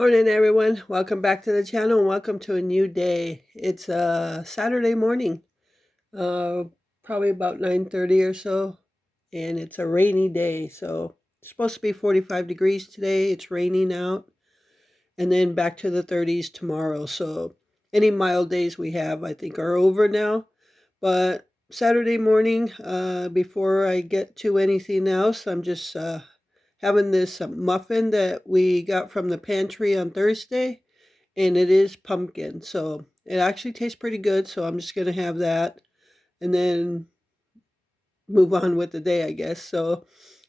Morning, everyone. Welcome back to the channel and welcome to a new day. It's a Saturday morning, uh, probably about 9:30 or so, and it's a rainy day. So it's supposed to be 45 degrees today. It's raining out, and then back to the 30s tomorrow. So any mild days we have, I think, are over now. But Saturday morning, before I get to anything else, I'm just having this muffin that we got from the pantry on Thursday, and it is pumpkin. So it actually tastes pretty good. So I'm just going to have that and then move on with the day, I guess. So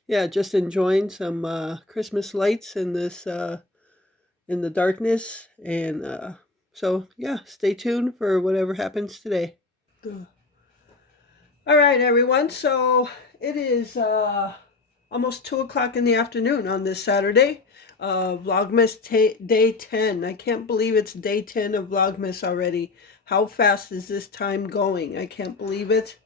yeah, just enjoying some Christmas lights in this in the darkness. And so yeah, stay tuned for whatever happens today. All right, everyone. So it is almost 2 o'clock in the afternoon on this Saturday. Vlogmas day 10. I can't believe it's day 10 of Vlogmas already. How fast is this time going? I can't believe it.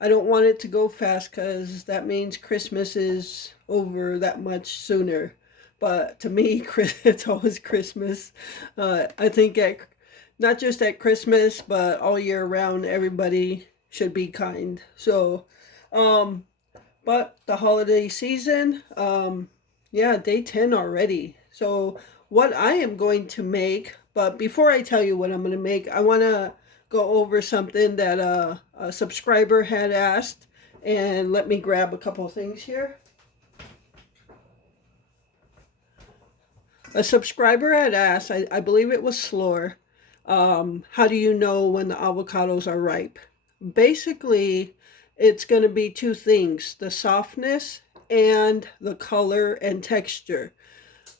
I don't want it to go fast because that means Christmas is over that much sooner. But to me, it's always Christmas. I think not just at Christmas, but all year round, everybody should be kind. So, but the holiday season, yeah, day 10 already. So what I am going to make, but before I tell you what I'm going to make, I want to go over something that a subscriber had asked. And let me grab a couple of things here. A subscriber had asked, I believe it was Slore, how do you know when the avocados are ripe? Basically, it's going to be two things, the softness and the color and texture.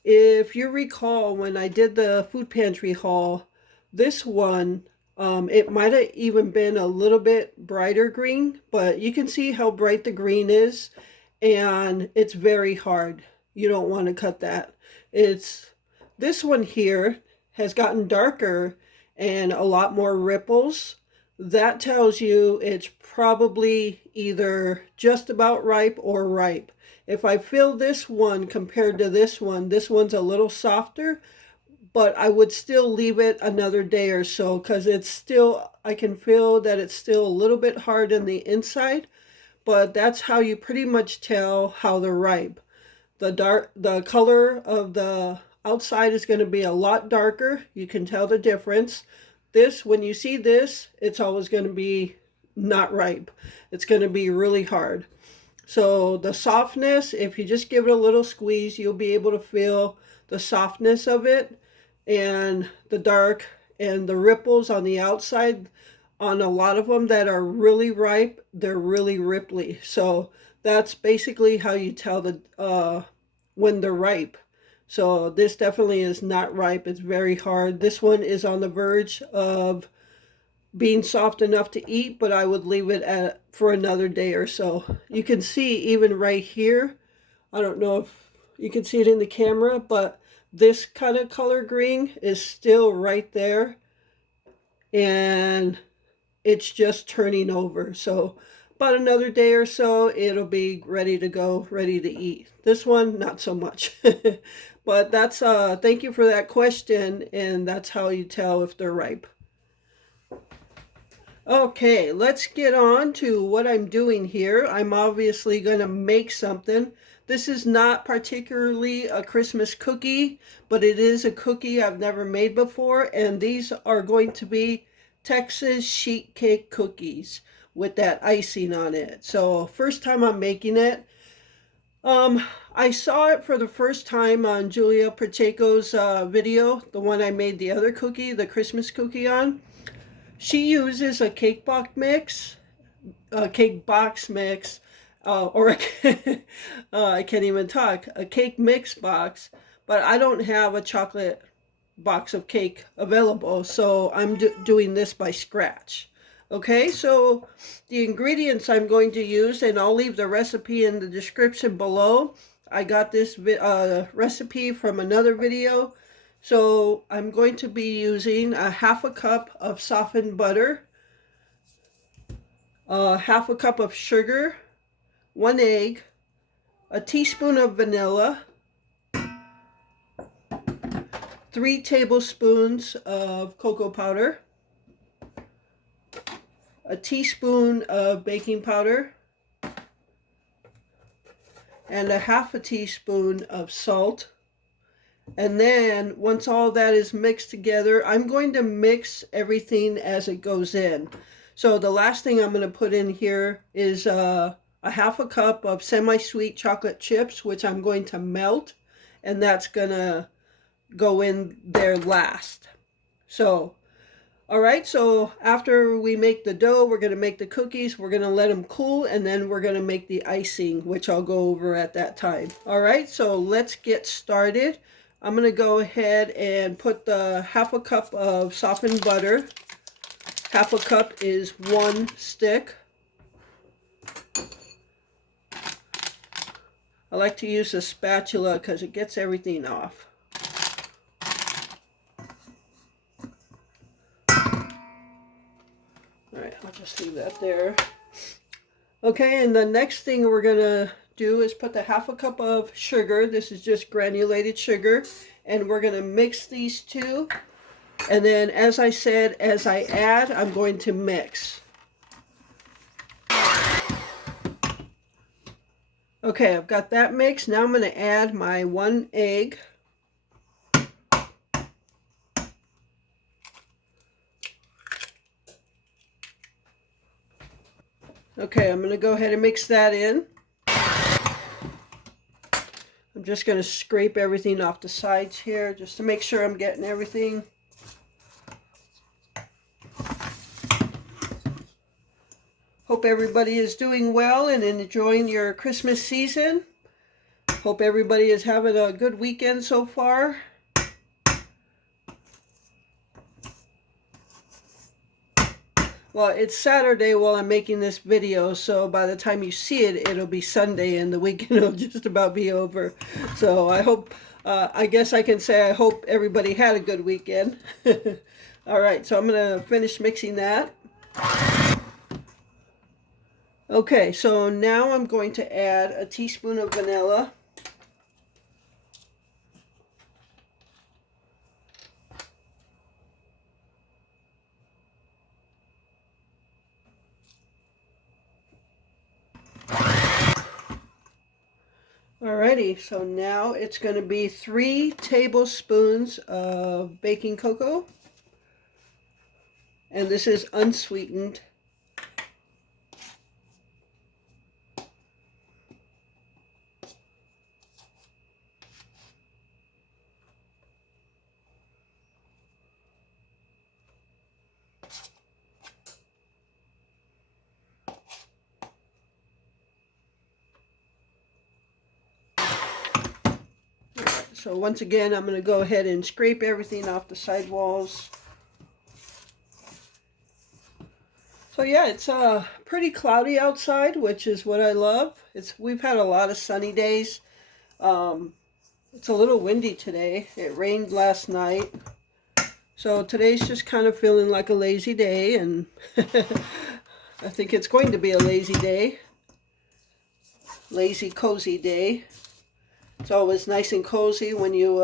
If you recall, when I did the food pantry haul, this one, it might have even been a little bit brighter green, but you can see how bright the green is, and it's very hard. You don't want to cut that. This one here has gotten darker and a lot more ripples. That tells you it's probably either just about ripe or ripe. If I feel this one compared to this one's a little softer, but I would still leave it another day or so because I can feel that it's still a little bit hard in the inside, but that's how you pretty much tell how they're ripe. The color of the outside is going to be a lot darker. You can tell the difference. When you see this, it's always going to be not ripe. It's going to be really hard. So the softness, if you just give it a little squeeze, you'll be able to feel the softness of it, and the dark and the ripples on the outside. On a lot of them that are really ripe, they're really ripply. So that's basically how you tell when they're ripe. So this definitely is not ripe. It's very hard. This one is on the verge of being soft enough to eat, but I would leave it for another day or so. You can see even right here, I don't know if you can see it in the camera, but this kind of color green is still right there, and it's just turning over. So about another day or so, it'll be ready to go, ready to eat. This one, not so much. But that's thank you for that question, and that's how you tell if they're ripe. Okay, let's get on to what I'm doing here. I'm obviously going to make something. This is not particularly a Christmas cookie, but it is a cookie I've never made before, and these are going to be Texas sheet cake cookies with that icing on it. So first time I'm making it. I saw it for the first time on Julia Pacheco's video, the one I made the other cookie, the Christmas cookie on. She uses a cake box mix, or I can't even talk, a cake mix box, but I don't have a chocolate box of cake available, so I'm doing this by scratch. Okay, so the ingredients I'm going to use, and I'll leave the recipe in the description below. I got this recipe from another video. So I'm going to be using a half a cup of softened butter, half a cup of sugar, 1 egg, a teaspoon of vanilla, 3 tablespoons of cocoa powder, a teaspoon of baking powder, and a half a teaspoon of salt. And then once all that is mixed together, I'm going to mix everything as it goes in. So the last thing I'm going to put in here is a half a cup of semi-sweet chocolate chips, which I'm going to melt, and that's going to go in there last. So, all right, so after we make the dough, we're going to make the cookies. We're going to let them cool, and then we're going to make the icing, which I'll go over at that time. All right, so let's get started. I'm going to go ahead and put the half a cup of softened butter. Half a cup is 1 stick. I like to use a spatula because it gets everything off. All right, I'll just leave that there. Okay, and the next thing we're going to do is put the half a cup of sugar. This is just granulated sugar, and we're going to mix these two. And then, as I said, as I add, I'm going to mix. Okay, I've got that mixed. Now I'm going to add my 1 egg. Okay, I'm going to go ahead and mix that in. I'm just going to scrape everything off the sides here just to make sure I'm getting everything. Hope everybody is doing well and enjoying your Christmas season. Hope everybody is having a good weekend so far. Well, it's Saturday while I'm making this video, so by the time you see it, it'll be Sunday and the weekend will just about be over. So I hope, I guess I can say I hope everybody had a good weekend. All right, so I'm going to finish mixing that. Okay, so now I'm going to add a teaspoon of vanilla. Alrighty, so now it's going to be 3 tablespoons of baking cocoa. And this is unsweetened. So once again, I'm going to go ahead and scrape everything off the side walls. So yeah, it's pretty cloudy outside, which is what I love. We've had a lot of sunny days. It's a little windy today. It rained last night. So today's just kind of feeling like a lazy day, and I think it's going to be a lazy day. Lazy, cozy day. It's always nice and cozy when you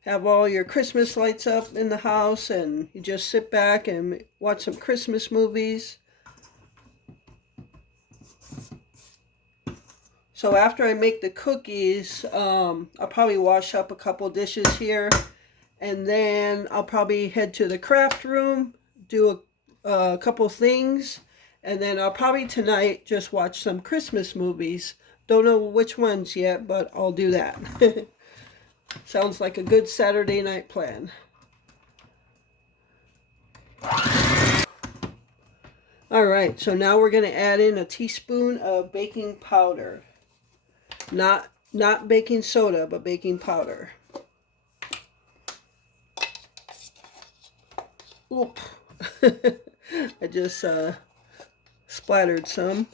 have all your Christmas lights up in the house and you just sit back and watch some Christmas movies. So after I make the cookies, I'll probably wash up a couple dishes here, and then I'll probably head to the craft room, do a couple things, and then I'll probably tonight just watch some Christmas movies. Don't know which ones yet, but I'll do that. Sounds like a good Saturday night plan. All right, so now we're going to add in a teaspoon of baking powder. Not baking soda, but baking powder. Oop. I just splattered some.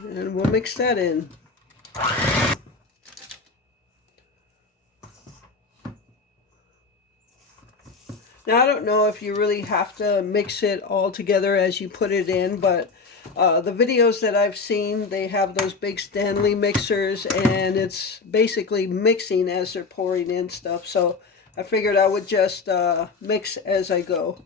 And we'll mix that in. Now, I don't know if you really have to mix it all together as you put it in, but the videos that I've seen, they have those big Stanley mixers, and it's basically mixing as they're pouring in stuff. So I figured I would just mix as I go.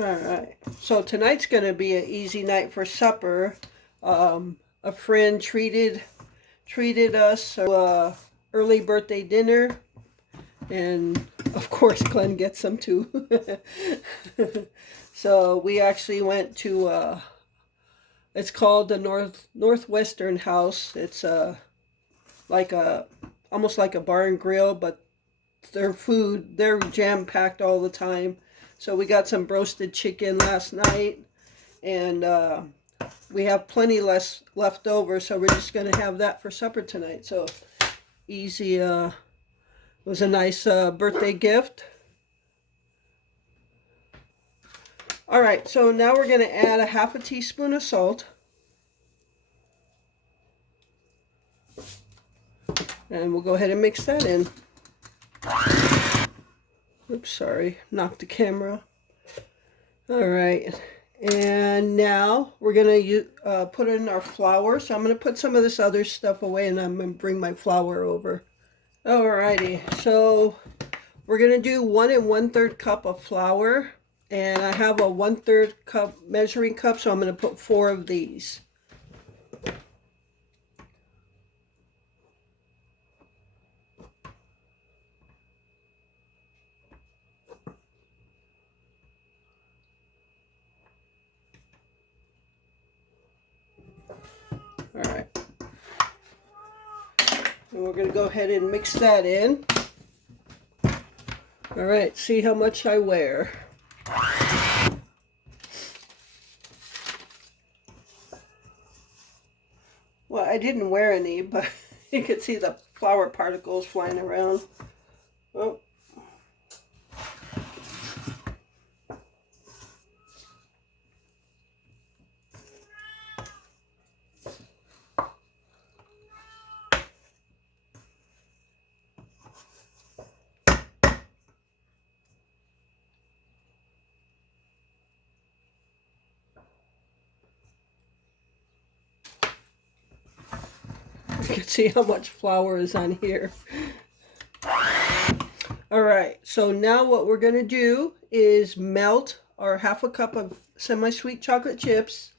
Alright, so tonight's going to be an easy night for supper. A friend treated us to a early birthday dinner, and of course Glenn gets some too. So we actually went to it's called the Northwestern House. It's like a almost like a bar and grill, but they're jam-packed all the time. So we got some roasted chicken last night, and we have plenty less left over, so we're just going to have that for supper tonight. So easy. It was a nice birthday gift. All right, so now we're going to add a half a teaspoon of salt. And we'll go ahead and mix that in. Oops, sorry, knocked the camera. All right, and now we're gonna put in our flour. So I'm gonna put some of this other stuff away, and I'm gonna bring my flour over. Alrighty, so we're gonna do 1 1/3 cup of flour, and I have a 1/3 cup measuring cup, so I'm gonna put 4 of these. All right, and we're gonna go ahead and mix that in. All right, see how much I wear. Well, I didn't wear any, but you could see the flour particles flying around. Oh. You can see how much flour is on here. All right, so now what we're going to do is melt our half a cup of semi-sweet chocolate chips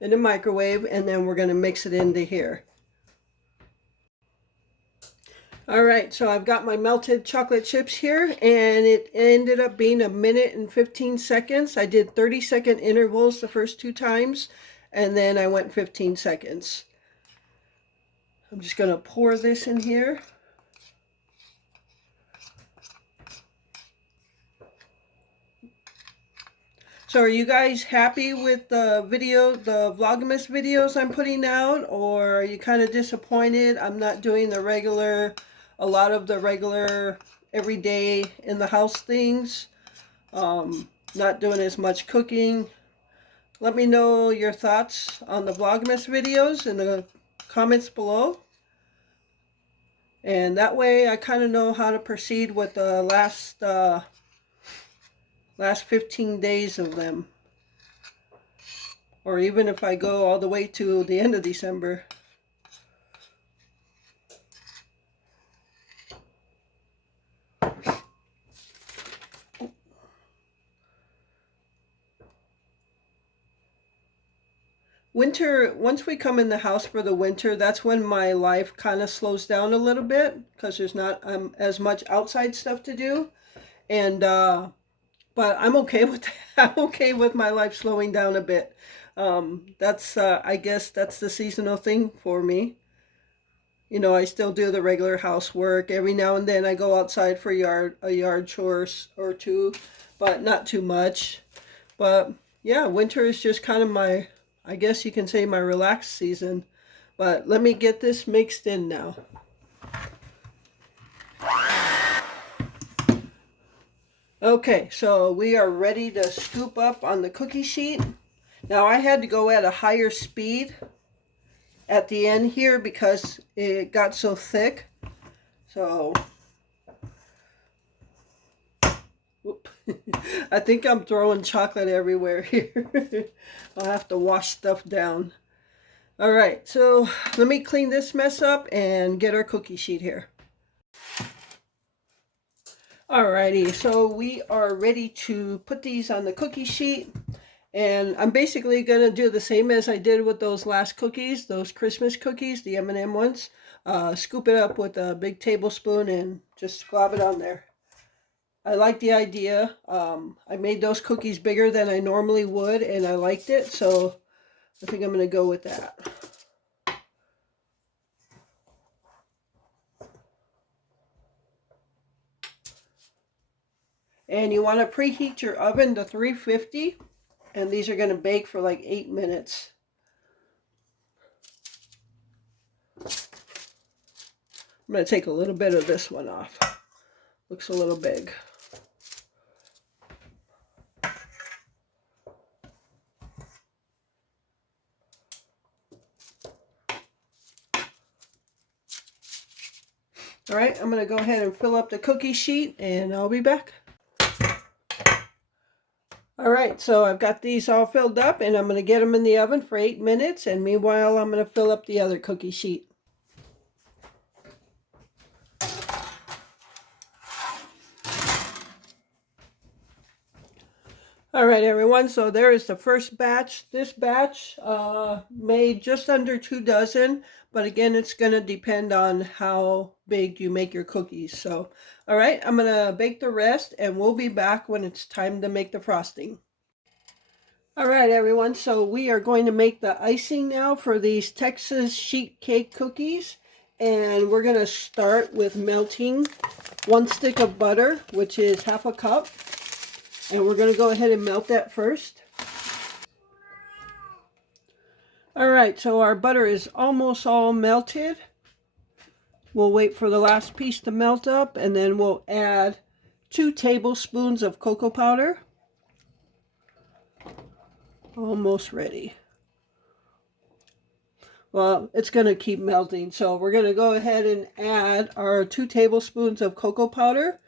in the microwave, and then we're going to mix it into here. All right, so I've got my melted chocolate chips here, and it ended up being 1 minute and 15 seconds. I did 30-second intervals the first 2 times, and then I went 15 seconds. I'm just going to pour this in here. So are you guys happy with the Vlogmas videos I'm putting out, or are you kind of disappointed I'm not doing a lot of the regular everyday in the house things? Not doing as much cooking. Let me know your thoughts on the Vlogmas videos in the comments below. And that way I kind of know how to proceed with the last 15 days of them, or even if I go all the way to the end of December. Winter, once we come in the house for the winter, that's when my life kind of slows down a little bit, because there's not as much outside stuff to do. And but I'm okay with that. I'm okay with my life slowing down a bit. That's I guess that's the seasonal thing for me. You know, I still do the regular housework. Every now and then I go outside for a yard chores or two, but not too much. But yeah, winter is just kind of my, I guess you can say, my relaxed season. But let me get this mixed in now. Okay, so we are ready to scoop up on the cookie sheet. Now I had to go at a higher speed at the end here because it got so thick. So, whoop. I think I'm throwing chocolate everywhere here. I'll have to wash stuff down. All right, so let me clean this mess up and get our cookie sheet here. Alrighty, so we are ready to put these on the cookie sheet. And I'm basically going to do the same as I did with those last cookies, those Christmas cookies, the M&M ones. Scoop it up with a big tablespoon and just glob it on there. I like the idea. I made those cookies bigger than I normally would, and I liked it, so I think I'm going to go with that. And you want to preheat your oven to 350, and these are going to bake for like 8 minutes. I'm going to take a little bit of this one off. Looks a little big. All right, I'm going to go ahead and fill up the cookie sheet, and I'll be back. All right, so I've got these all filled up, and I'm going to get them in the oven for 8 minutes, and meanwhile, I'm going to fill up the other cookie sheet. All right, everyone, so there is the first batch. This batch made just under 2 dozen, but again, it's going to depend on how big you make your cookies. So, all right, I'm going to bake the rest, and we'll be back when it's time to make the frosting. All right, everyone, so we are going to make the icing now for these Texas sheet cake cookies, and we're going to start with melting 1 stick of butter, which is 1/2 cup. And we're going to go ahead and melt that first. All right, so our butter is almost all melted. We'll wait for the last piece to melt up, and then we'll add 2 tablespoons of cocoa powder. Almost ready. Well, it's going to keep melting, so we're going to go ahead and add our 2 tablespoons of cocoa powder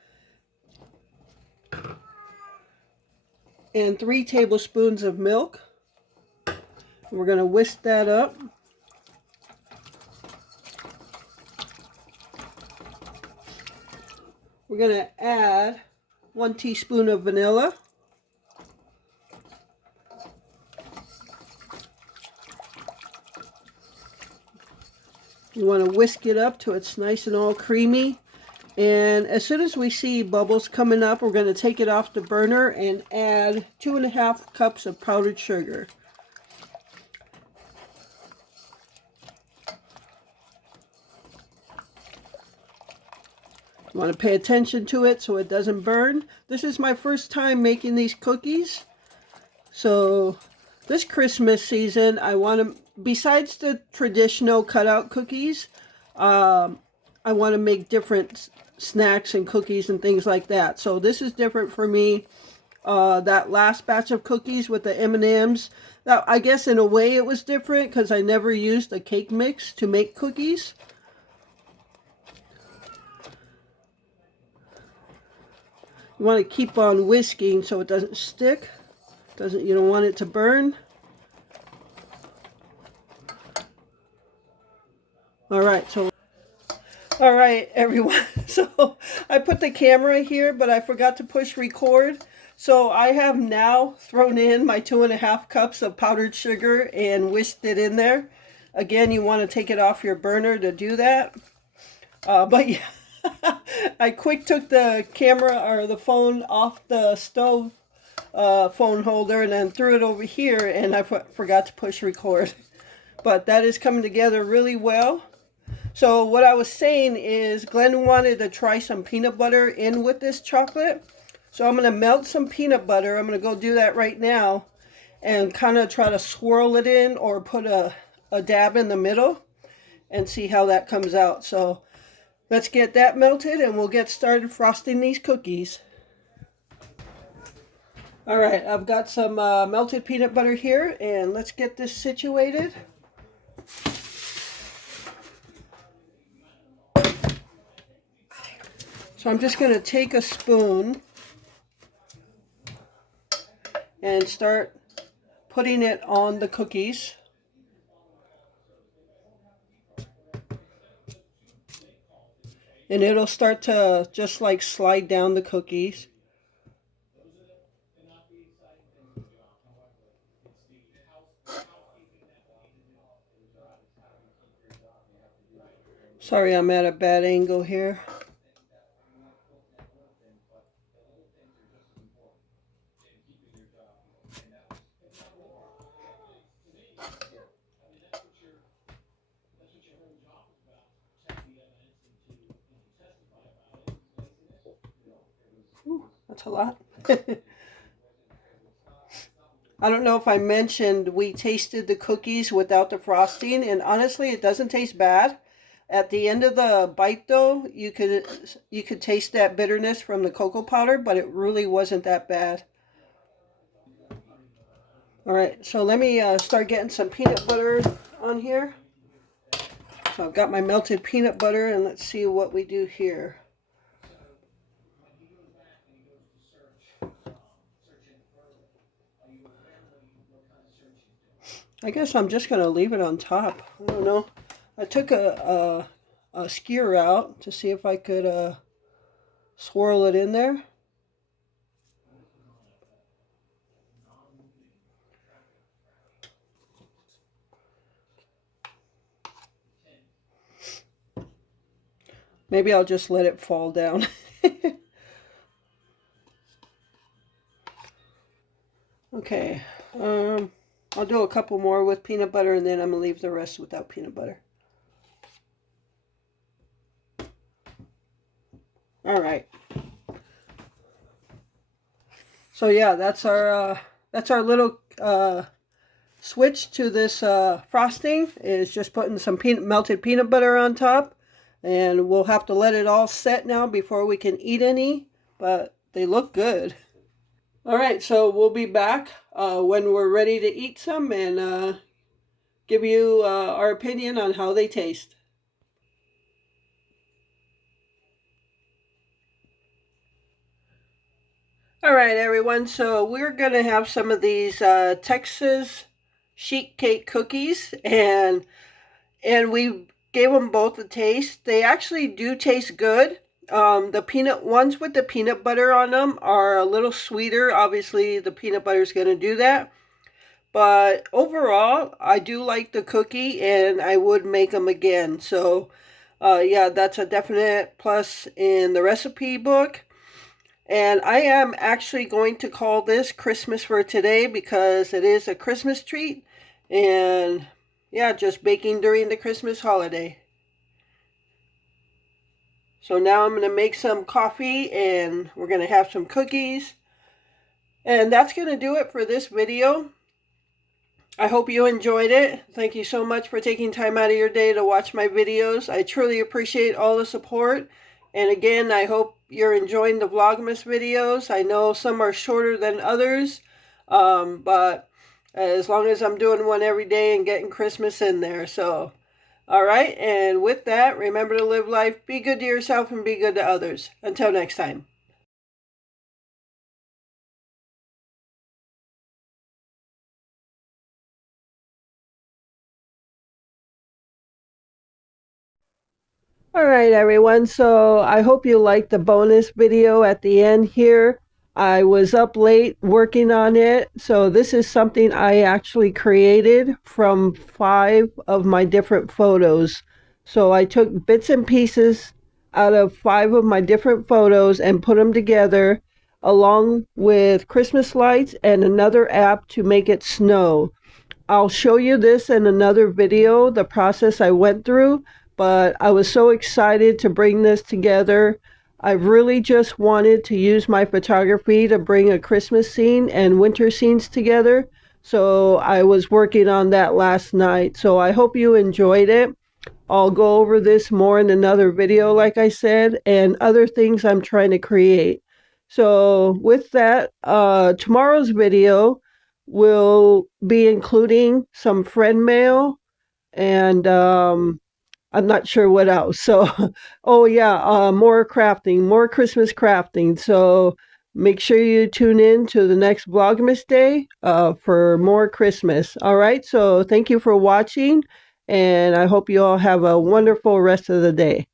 and 3 tablespoons of milk. We're going to whisk that up. We're going to add 1 teaspoon of vanilla. You want to whisk it up till it's nice and all creamy. And as soon as we see bubbles coming up, we're going to take it off the burner and add 2½ cups of powdered sugar. You want to pay attention to it so it doesn't burn. This is my first time making these cookies. So this Christmas season, I want to, besides the traditional cutout cookies, I want to make different snacks and cookies and things like that. So this is different for me. That last batch of cookies with the M&Ms, that, I guess in a way it was different because I never used a cake mix to make cookies. You want to keep on whisking so it doesn't stick. You don't want it to burn. All right, everyone. So I put the camera here, but I forgot to push record. So I have now thrown in my 2½ cups of powdered sugar and whisked it in there. Again, you want to take it off your burner to do that. But yeah, I quick took the camera or the phone off the stove phone holder and then threw it over here, and I forgot to push record. But that is coming together really well. So what I was saying is Glenn wanted to try some peanut butter in with this chocolate. So I'm going to melt some peanut butter. I'm going to go do that right now and kind of try to swirl it in or put a dab in the middle and see how that comes out. So let's get that melted and we'll get started frosting these cookies. All right, I've got some melted peanut butter here, and let's get this situated. So I'm just going to take a spoon and start putting it on the cookies. And it'll start to just like slide down the cookies. Sorry, I'm at a bad angle here. Ooh, that's a lot. I don't know if I mentioned we tasted the cookies without the frosting, and honestly, it doesn't taste bad. At the end of the bite, though, you could taste that bitterness from the cocoa powder, but it really wasn't that bad. All right, so let me start getting some peanut butter on here. So I've got my melted peanut butter, and let's see what we do here. I guess I'm just going to leave it on top. I don't know. I took a skewer out to see if I could swirl it in there. Maybe I'll just let it fall down. Okay. I'll do a couple more with peanut butter, and then I'm going to leave the rest without peanut butter. All right. So yeah, that's our little switch to this frosting, is just putting some melted peanut butter on top, and we'll have to let it all set now before we can eat any, but they look good. All right, so we'll be back when we're ready to eat some, and give you our opinion on how they taste. All right, everyone, so we're going to have some of these Texas sheet cake cookies, and we gave them both a taste. They actually do taste good. The peanut ones with the peanut butter on them are a little sweeter. Obviously, the peanut butter is going to do that. But overall, I do like the cookie, and I would make them again. So, yeah, that's a definite plus in the recipe book. And I am actually going to call this Christmas for today because it is a Christmas treat. And yeah, just baking during the Christmas holiday. So now I'm going to make some coffee, and we're going to have some cookies. And that's going to do it for this video. I hope you enjoyed it. Thank you so much for taking time out of your day to watch my videos. I truly appreciate all the support. And again, I hope you're enjoying the Vlogmas videos. I know some are shorter than others, but as long as I'm doing one every day and getting Christmas in there. So, all right. And with that, remember to live life, be good to yourself, and be good to others. Until next time. All right, everyone. So I hope you liked the bonus video at the end here. I was up late working on it. So this is something I actually created from 5 of my different photos. So I took bits and pieces out of 5 of my different photos and put them together along with Christmas lights and another app to make it snow. I'll show you this in another video, the process I went through, but I was so excited to bring this together. I really just wanted to use my photography to bring a Christmas scene and winter scenes together. So I was working on that last night. So I hope you enjoyed it. I'll go over this more in another video, like I said, and other things I'm trying to create. So with that, tomorrow's video will be including some friend mail and I'm not sure what else. So, oh yeah, more crafting, more Christmas crafting. So make sure you tune in to the next Vlogmas Day for more Christmas. All right. So thank you for watching, and I hope you all have a wonderful rest of the day.